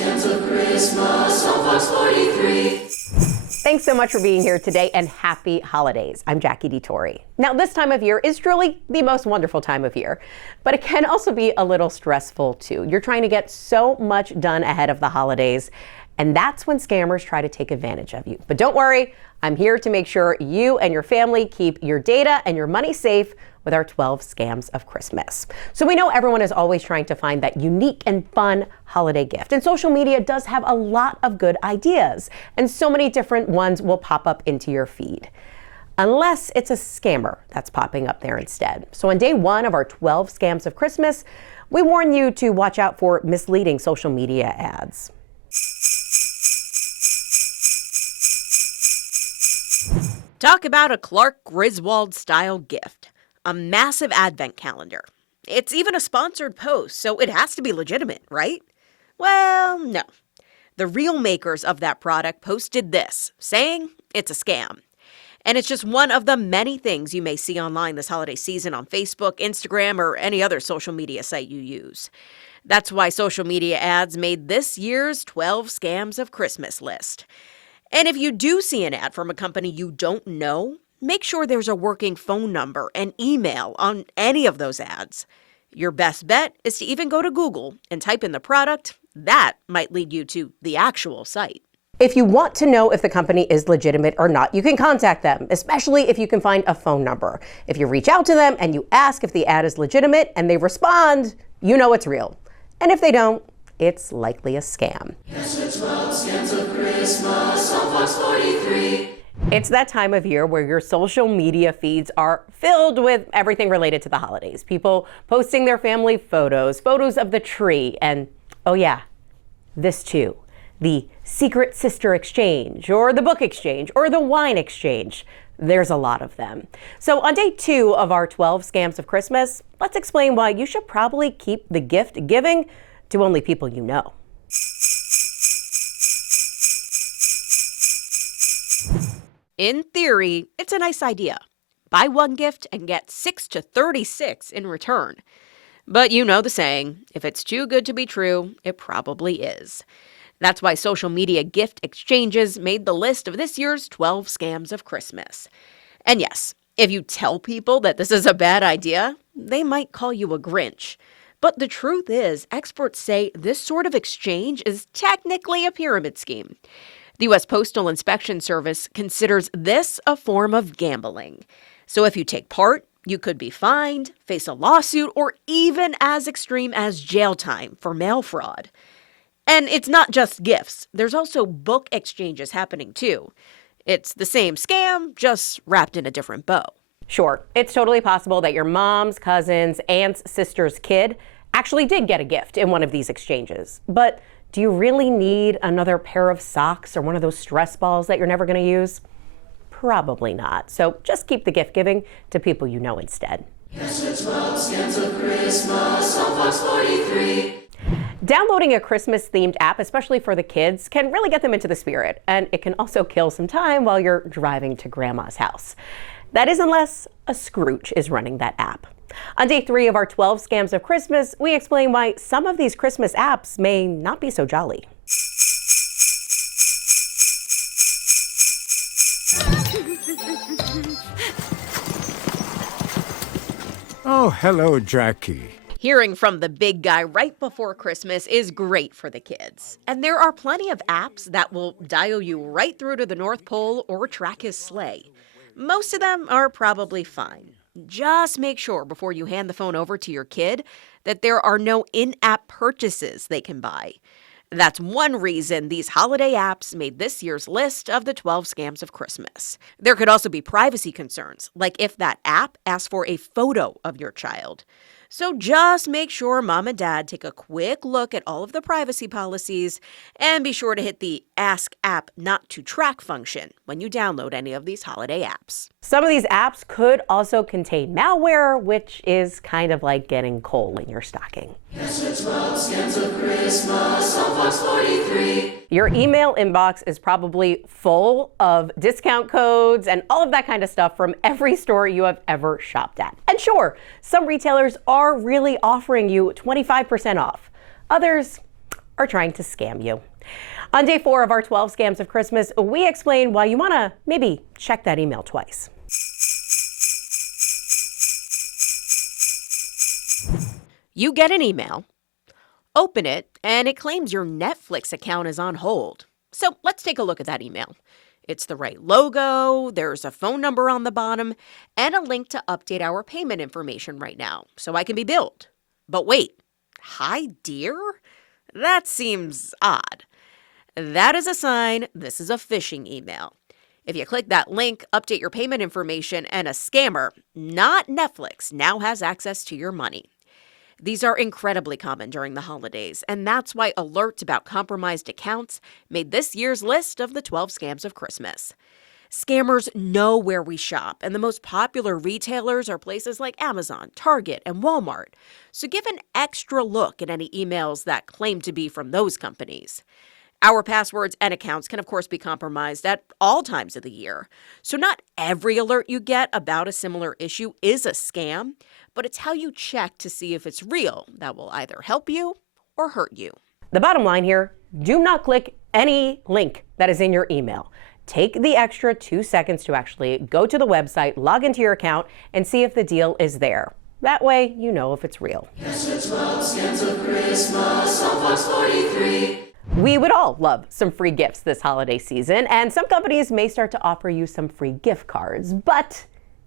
scams of Christmas on Fox 43. Thanks so much for being here today, and happy holidays. I'm Jackie DeTore. Now, this time of year is truly the most wonderful time of year, but it can also be a little stressful too. You're trying to get so much done ahead of the holidays, and that's when scammers try to take advantage of you. But don't worry, I'm here to make sure you and your family keep your data and your money safe with our 12 scams of Christmas. So we know everyone is always trying to find that unique and fun holiday gift. And social media does have a lot of good ideas, and so many different ones will pop up into your feed. Unless it's a scammer that's popping up there instead. So on day one of our 12 scams of Christmas, we warn you to watch out for misleading social media ads. Talk about a Clark Griswold-style gift. A massive advent calendar. It's even a sponsored post, so it has to be legitimate, right? Well, no. The real makers of that product posted this, saying it's a scam. And it's just one of the many things you may see online this holiday season on Facebook, Instagram, or any other social media site you use. That's why social media ads made this year's 12 Scams of Christmas list. And if you do see an ad from a company you don't know, make sure there's a working phone number and email on any of those ads. Your best bet is to even go to Google and type in the product. That might lead you to the actual site. If you want to know if the company is legitimate or not, you can contact them, especially if you can find a phone number. If you reach out to them and you ask if the ad is legitimate and they respond, you know it's real. And if they don't, it's likely a scam. Yes, it's 12 scams of Christmas on Fox 43. It's that time of year where your social media feeds are filled with everything related to the holidays. People posting their family photos of the tree, and oh yeah, this too, the secret sister exchange, or the book exchange, or the wine exchange. There's a lot of them. So on day two of our 12 scams of Christmas, let's explain why you should probably keep the gift giving to only people you know. In theory, it's a nice idea. Buy one gift and get 6 to 36 in return. But you know the saying, if it's too good to be true, it probably is. That's why social media gift exchanges made the list of this year's 12 scams of Christmas. And yes, if you tell people that this is a bad idea, they might call you a Grinch. But the truth is, experts say this sort of exchange is technically a pyramid scheme. The U.S. Postal Inspection Service considers this a form of gambling. So if you take part, you could be fined, face a lawsuit, or even as extreme as jail time for mail fraud. And it's not just gifts. There's also book exchanges happening too. It's the same scam, just wrapped in a different bow. Sure, it's totally possible that your mom's, cousin's, aunt's, sister's kid actually did get a gift in one of these exchanges. But do you really need another pair of socks or one of those stress balls that you're never going to use? Probably not. So just keep the gift giving to people you know instead. Yes, it's 12 scams of Christmas on Fox 43. Downloading a Christmas-themed app, especially for the kids, can really get them into the spirit. And it can also kill some time while you're driving to grandma's house. That is unless a Scrooge is running that app. On day three of our 12 scams of Christmas, we explain why some of these Christmas apps may not be so jolly. Oh, hello, Jackie. Hearing from the big guy right before Christmas is great for the kids. And there are plenty of apps that will dial you right through to the North Pole or track his sleigh. Most of them are probably fine. Just make sure before you hand the phone over to your kid that there are no in-app purchases they can buy. That's one reason these holiday apps made this year's list of the 12 scams of Christmas. There could also be privacy concerns, like if that app asks for a photo of your child. So just make sure mom and dad take a quick look at all of the privacy policies and be sure to hit the Ask App Not to Track function when you download any of these holiday apps. Some of these apps could also contain malware, which is kind of like getting coal in your stocking. Yes, it's 12 scams of Christmas on Fox 43. Your email inbox is probably full of discount codes and all of that kind of stuff from every store you have ever shopped at. And sure, some retailers are really offering you 25% off. Others are trying to scam you. On day 4 of our 12 scams of Christmas, we explain why you want to maybe check that email twice. You get an email, open it, and it claims your Netflix account is on hold. So let's take a look at that email. It's the right logo, there's a phone number on the bottom, and a link to update our payment information right now so I can be billed. But wait, hi dear? That seems odd. That is a sign this is a phishing email. If you click that link, update your payment information, and a scammer, not Netflix, now has access to your money. These are incredibly common during the holidays, and that's why alerts about compromised accounts made this year's list of the 12 scams of Christmas. Scammers know where we shop, and the most popular retailers are places like Amazon, Target, and Walmart. So give an extra look at any emails that claim to be from those companies. Our passwords and accounts can, of course, be compromised at all times of the year. So not every alert you get about a similar issue is a scam, but it's how you check to see if it's real that will either help you or hurt you. The bottom line here, do not click any link that is in your email. Take the extra 2 seconds to actually go to the website, log into your account, and see if the deal is there. That way, you know if it's real. Yes, the 12 scams of Christmas on Fox 43. We would all love some free gifts this holiday season, and some companies may start to offer you some free gift cards, but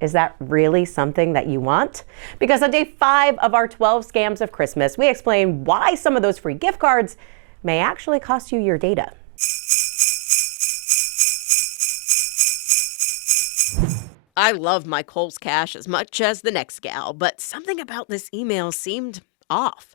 is that really something that you want? Because on day 5 of our 12 scams of Christmas, we explain why some of those free gift cards may actually cost you your data. I love my Kohl's Cash as much as the next gal, but something about this email seemed off.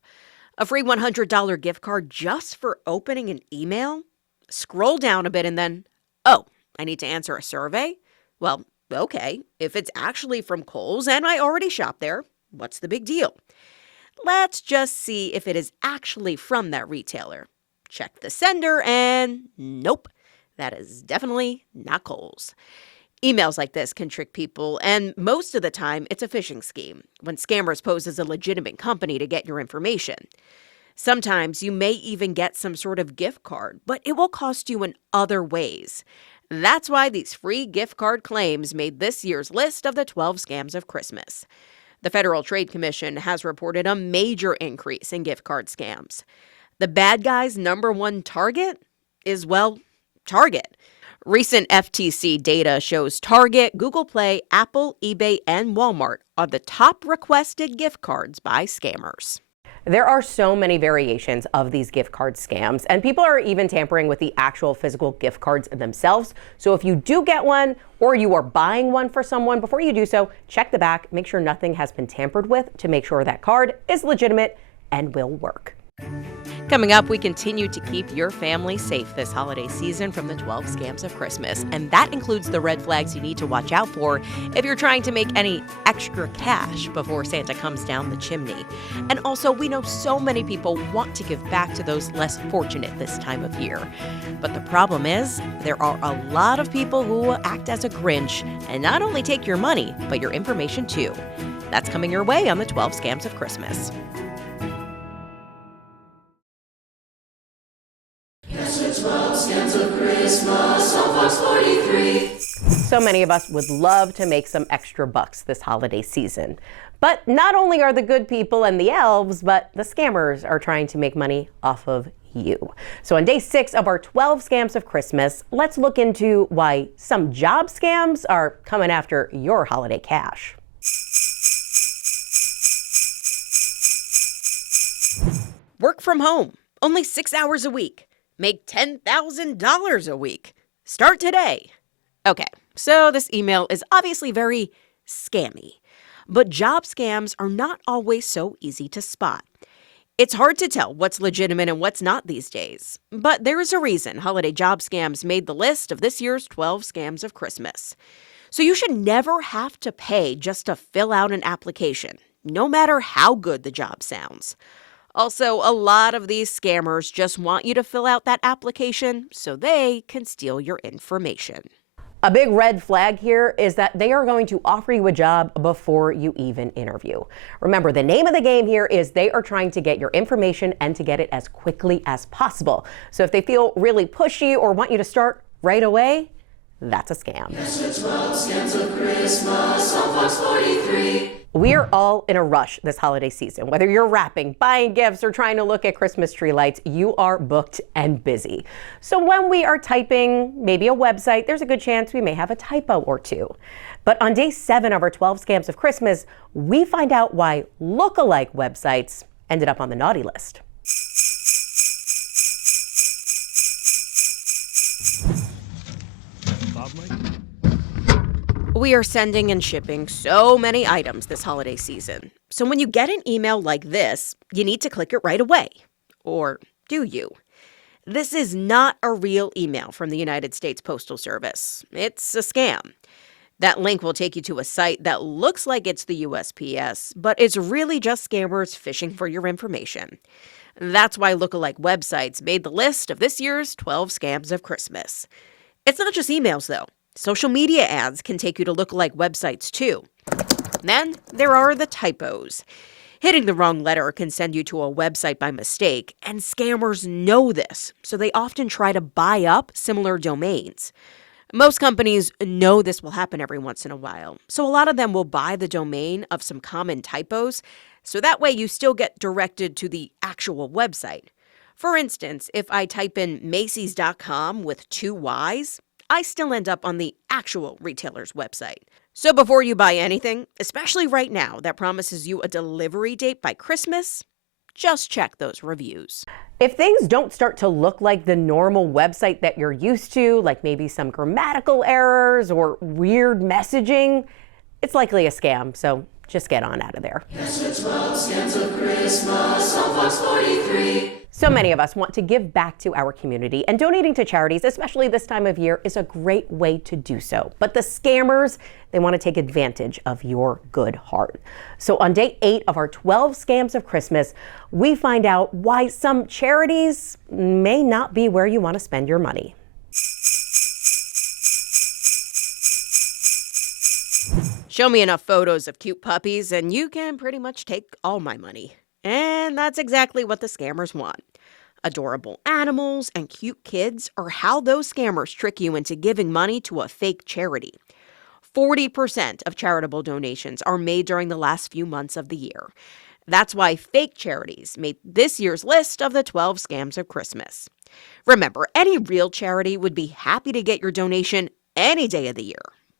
A free $100 gift card just for opening an email? Scroll down a bit and then, oh, I need to answer a survey? Well, okay, if it's actually from Kohl's and I already shop there, what's the big deal? Let's just see if it is actually from that retailer. Check the sender and nope, that is definitely not Kohl's. Emails like this can trick people, and most of the time, it's a phishing scheme when scammers pose as a legitimate company to get your information. Sometimes you may even get some sort of gift card, but it will cost you in other ways. That's why these free gift card claims made this year's list of the 12 scams of Christmas. The Federal Trade Commission has reported a major increase in gift card scams. The bad guys' number one target is, well, Target. Recent FTC data shows Target, Google Play, Apple, eBay, and Walmart are the top requested gift cards by scammers. There are so many variations of these gift card scams, and people are even tampering with the actual physical gift cards themselves. So if you do get one or you are buying one for someone, before you do so, check the back, make sure nothing has been tampered with to make sure that card is legitimate and will work. Coming up, we continue to keep your family safe this holiday season from the 12 scams of Christmas. And that includes the red flags you need to watch out for if you're trying to make any extra cash before Santa comes down the chimney. And also, we know so many people want to give back to those less fortunate this time of year. But the problem is, there are a lot of people who will act as a Grinch and not only take your money, but your information too. That's coming your way on the 12 scams of Christmas. Yes, the 12 scams of Christmas on Fox 43. So many of us would love to make some extra bucks this holiday season. But not only are the good people and the elves, but the scammers are trying to make money off of you. So on day 6 of our 12 scams of Christmas, let's look into why some job scams are coming after your holiday cash. Work from home, only 6 hours a week. Make $10,000 a week. Start today. Okay, so this email is obviously very scammy, but job scams are not always so easy to spot. It's hard to tell what's legitimate and what's not these days, but there is a reason holiday job scams made the list of this year's 12 scams of Christmas. So you should never have to pay just to fill out an application, no matter how good the job sounds. Also, a lot of these scammers just want you to fill out that application so they can steal your information. A big red flag here is that they are going to offer you a job before you even interview. Remember, the name of the game here is they are trying to get your information and to get it as quickly as possible. So if they feel really pushy or want you to start right away, that's a scam. Yes, it's 12 scams of Christmas on Fox 43. We are all in a rush this holiday season. Whether you're wrapping, buying gifts, or trying to look at Christmas tree lights, you are booked and busy. So when we are typing maybe a website, there's a good chance we may have a typo or two. But on day 7 of our 12 scams of Christmas, we find out why lookalike websites ended up on the naughty list. We are sending and shipping so many items this holiday season. So when you get an email like this, you need to click it right away. Or do you? This is not a real email from the United States Postal Service. It's a scam. That link will take you to a site that looks like it's the USPS, but it's really just scammers fishing for your information. That's why lookalike websites made the list of this year's 12 scams of Christmas. It's not just emails, though. Social media ads can take you to lookalike websites, too. Then there are the typos. Hitting the wrong letter can send you to a website by mistake, and scammers know this, so they often try to buy up similar domains. Most companies know this will happen every once in a while, so a lot of them will buy the domain of some common typos, so that way you still get directed to the actual website. For instance, if I type in Macy's.com with 2 Y's, I still end up on the actual retailer's website. So before you buy anything, especially right now, that promises you a delivery date by Christmas, just check those reviews. If things don't start to look like the normal website that you're used to, like maybe some grammatical errors or weird messaging, it's likely a scam, so just get on out of there. Yes, it's 12 scams of Christmas on Fox 43. So many of us want to give back to our community, and donating to charities, especially this time of year, is a great way to do so. But the scammers, they want to take advantage of your good heart. So on day 8 of our 12 scams of Christmas, we find out why some charities may not be where you want to spend your money. Show me enough photos of cute puppies and you can pretty much take all my money. And that's exactly what the scammers want. Adorable animals and cute kids are how those scammers trick you into giving money to a fake charity. 40% of charitable donations are made during the last few months of the year. That's why fake charities made this year's list of the 12 scams of Christmas. Remember, any real charity would be happy to get your donation any day of the year,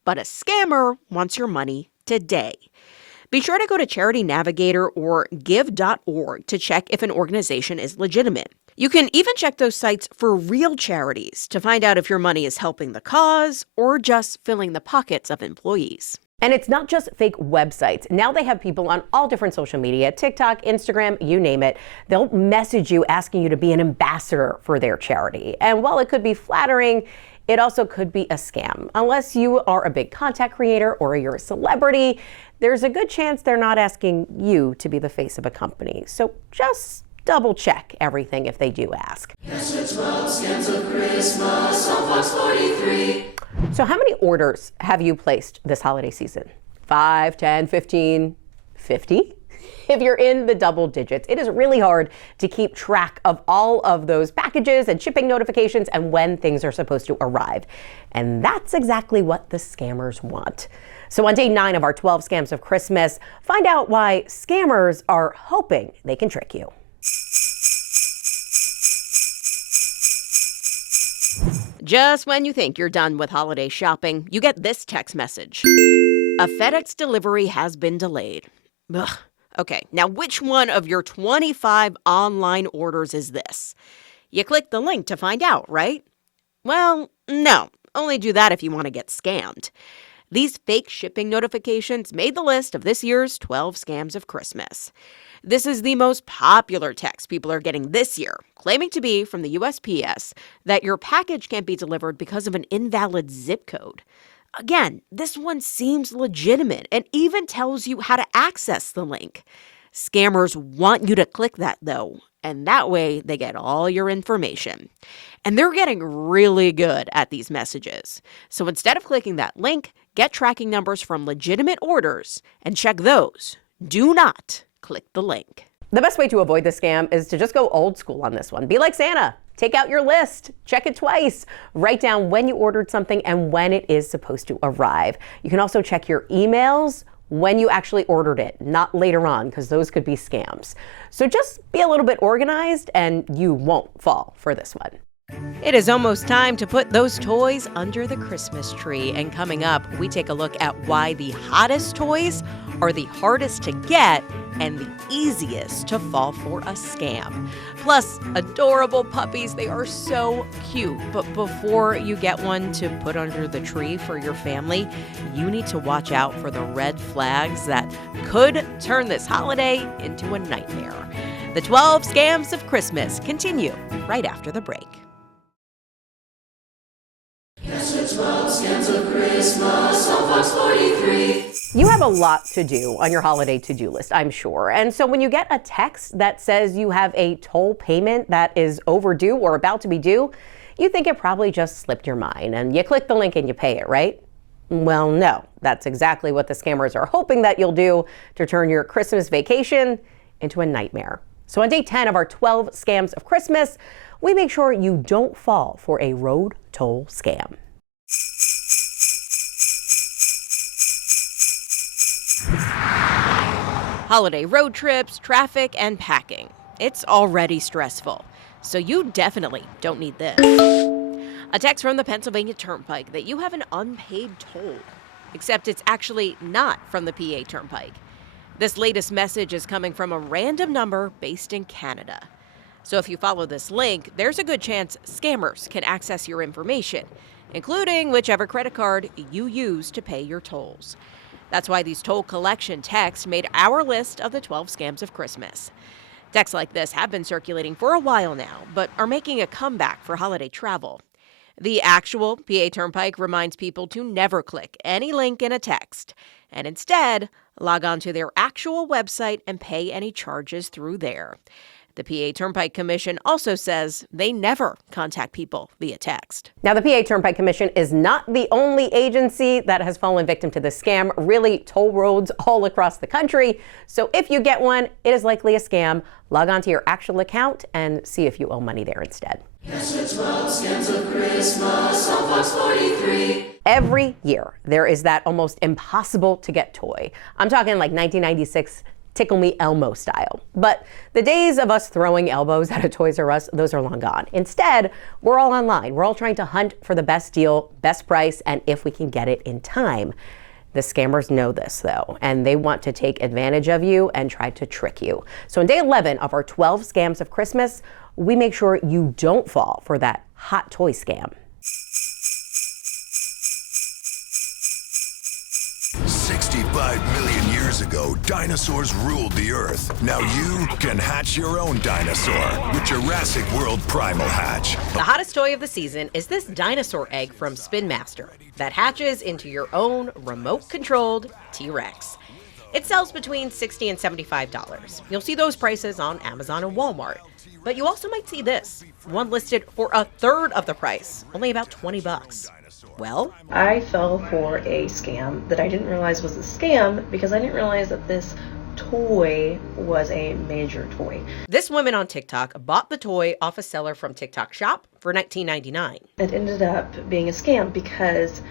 but a scammer wants your money today. Be sure to go to Charity Navigator or give.org to check if an organization is legitimate. You can even check those sites for real charities to find out if your money is helping the cause or just filling the pockets of employees. And it's not just fake websites. Now they have people on all different social media, TikTok, Instagram, you name it. They'll message you asking you to be an ambassador for their charity. And while it could be flattering, it also could be a scam. Unless you are a big content creator or you're a celebrity, there's a good chance they're not asking you to be the face of a company. So just double check everything if they do ask. Yes, it's 12 scams of Christmas on Fox 43. So how many orders have you placed this holiday season? 5, 10, 15, 50? If you're in the double digits, it is really hard to keep track of all of those packages and shipping notifications and when things are supposed to arrive. And that's exactly what the scammers want. So on day 9 of our 12 scams of Christmas, find out why scammers are hoping they can trick you. Just when you think you're done with holiday shopping, you get this text message. A FedEx delivery has been delayed. Ugh. Okay, now which one of your 25 online orders is this? You click the link to find out, right? Well, no. Only do that if you want to get scammed. These fake shipping notifications made the list of this year's 12 scams of Christmas. This is the most popular text people are getting this year, claiming to be from the USPS that your package can't be delivered because of an invalid zip code. Again, this one seems legitimate and even tells you how to access the link. Scammers want you to click that, though, and that way they get all your information. And they're getting really good at these messages. So instead of clicking that link, get tracking numbers from legitimate orders and check those. Do not click the link. The best way to avoid the scam is to just go old school on this one. Be like Santa. Take out your list, check it twice, write down when you ordered something and when it is supposed to arrive. You can also check your emails when you actually ordered it, not later on, because those could be scams. So just be a little bit organized and you won't fall for this one. It is almost time to put those toys under the Christmas tree. And coming up, we take a look at why the hottest toys are the hardest to get and the easiest to fall for a scam. Plus, adorable puppies. They are so cute. But before you get one to put under the tree for your family, you need to watch out for the red flags that could turn this holiday into a nightmare. The 12 Scams of Christmas continue right after the break. Yes, the 12 scams of Christmas on Fox 43. You have a lot to do on your holiday to-do list, I'm sure. And so when you get a text that says you have a toll payment that is overdue or about to be due, you think it probably just slipped your mind and you click the link and you pay it, right? Well, no, that's exactly what the scammers are hoping that you'll do to turn your Christmas vacation into a nightmare. So on day 10 of our 12 Scams of Christmas, we make sure you don't fall for a road toll scam. Holiday road trips, traffic, and packing. It's already stressful, so you definitely don't need this. A text from the Pennsylvania Turnpike that you have an unpaid toll, except it's actually not from the PA Turnpike. This latest message is coming from a random number based in Canada. So if you follow this link, there's a good chance scammers can access your information, including whichever credit card you use to pay your tolls. That's why these toll collection texts made our list of the 12 Scams of Christmas. Texts like this have been circulating for a while now, but are making a comeback for holiday travel. The actual PA Turnpike reminds people to never click any link in a text, and instead log on to their actual website and pay any charges through there. The PA Turnpike Commission also says they never contact people via text. Now, the PA Turnpike Commission is not the only agency that has fallen victim to this scam. Really, toll roads all across the country. So if you get one, it is likely a scam. Log on to your actual account and see if you owe money there instead. Yes, the 12 scams of Christmas on Fox 43. Every year, there is that almost impossible to get toy. I'm talking like 1996 Tickle Me Elmo style. But the days of us throwing elbows at a Toys R Us, those are long gone. Instead, we're all online. We're all trying to hunt for the best deal, best price, and if we can get it in time. The scammers know this, though, and they want to take advantage of you and try to trick you. So on day 11 of our 12 Scams of Christmas, we make sure you don't fall for that hot toy scam. 65 million years ago, dinosaurs ruled the Earth. Now you can hatch your own dinosaur with Jurassic World Primal Hatch. The hottest toy of the season is this dinosaur egg from Spin Master that hatches into your own remote-controlled T-Rex. It sells between $60 and $75. You'll see those prices on Amazon and Walmart. But you also might see this, one listed for a third of the price, only about $20. Well, I fell for a scam that I didn't realize was a scam because I didn't realize that this toy was a major toy. This woman on TikTok bought the toy off a seller from TikTok Shop for $19.99. It ended up being a scam because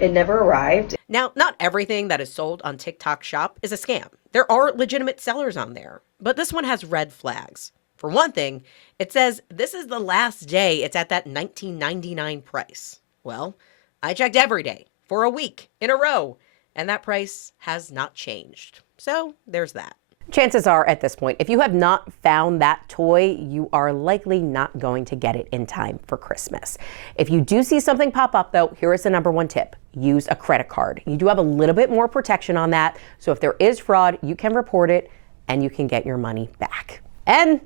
it never arrived. Now, not everything that is sold on TikTok Shop is a scam. There are legitimate sellers on there, but this one has red flags. For one thing, it says this is the last day it's at that $19.99 price. Well, I checked every day for a week in a row, and that price has not changed. So there's that. Chances are at this point, if you have not found that toy, you are likely not going to get it in time for Christmas. If you do see something pop up, though, here is the number one tip. Use a credit card. You do have a little bit more protection on that. So if there is fraud, you can report it and you can get your money back. And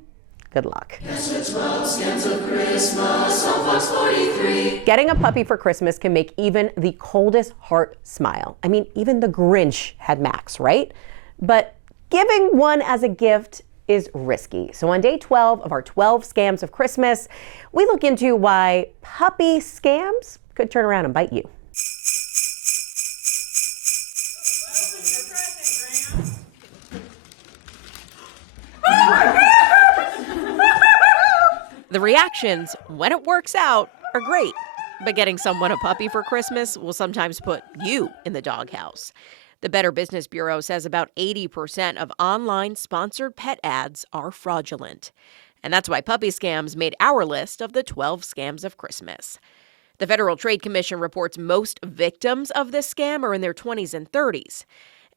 good luck. Yes, the 12 scams of Christmas on Fox 43. Getting a puppy for Christmas can make even the coldest heart smile. I mean, even the Grinch had Max, right? But giving one as a gift is risky. So on day 12 of our 12 scams of Christmas, we look into why puppy scams could turn around and bite you. The reactions, when it works out, are great. But getting someone a puppy for Christmas will sometimes put you in the doghouse. The Better Business Bureau says about 80% of online sponsored pet ads are fraudulent. And that's why puppy scams made our list of the 12 scams of Christmas. The Federal Trade Commission reports most victims of this scam are in their 20s and 30s.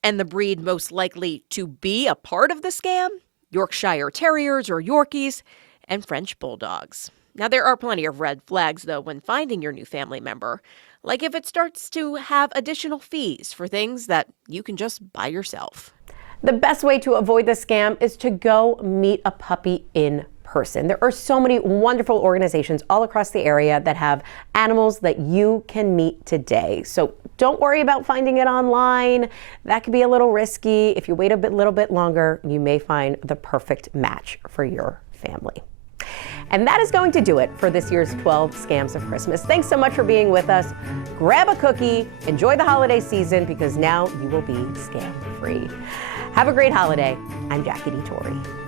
And the breed most likely to be a part of the scam? Yorkshire Terriers or Yorkies and French Bulldogs. Now, there are plenty of red flags, though, when finding your new family member, like if it starts to have additional fees for things that you can just buy yourself. The best way to avoid this scam is to go meet a puppy in person. There are so many wonderful organizations all across the area that have animals that you can meet today. So don't worry about finding it online. That could be a little risky. If you wait a little bit longer, you may find the perfect match for your family. And that is going to do it for this year's 12 Scams of Christmas. Thanks so much for being with us. Grab a cookie, enjoy the holiday season, because now you will be scam-free. Have a great holiday. I'm Jackie D. Torrey.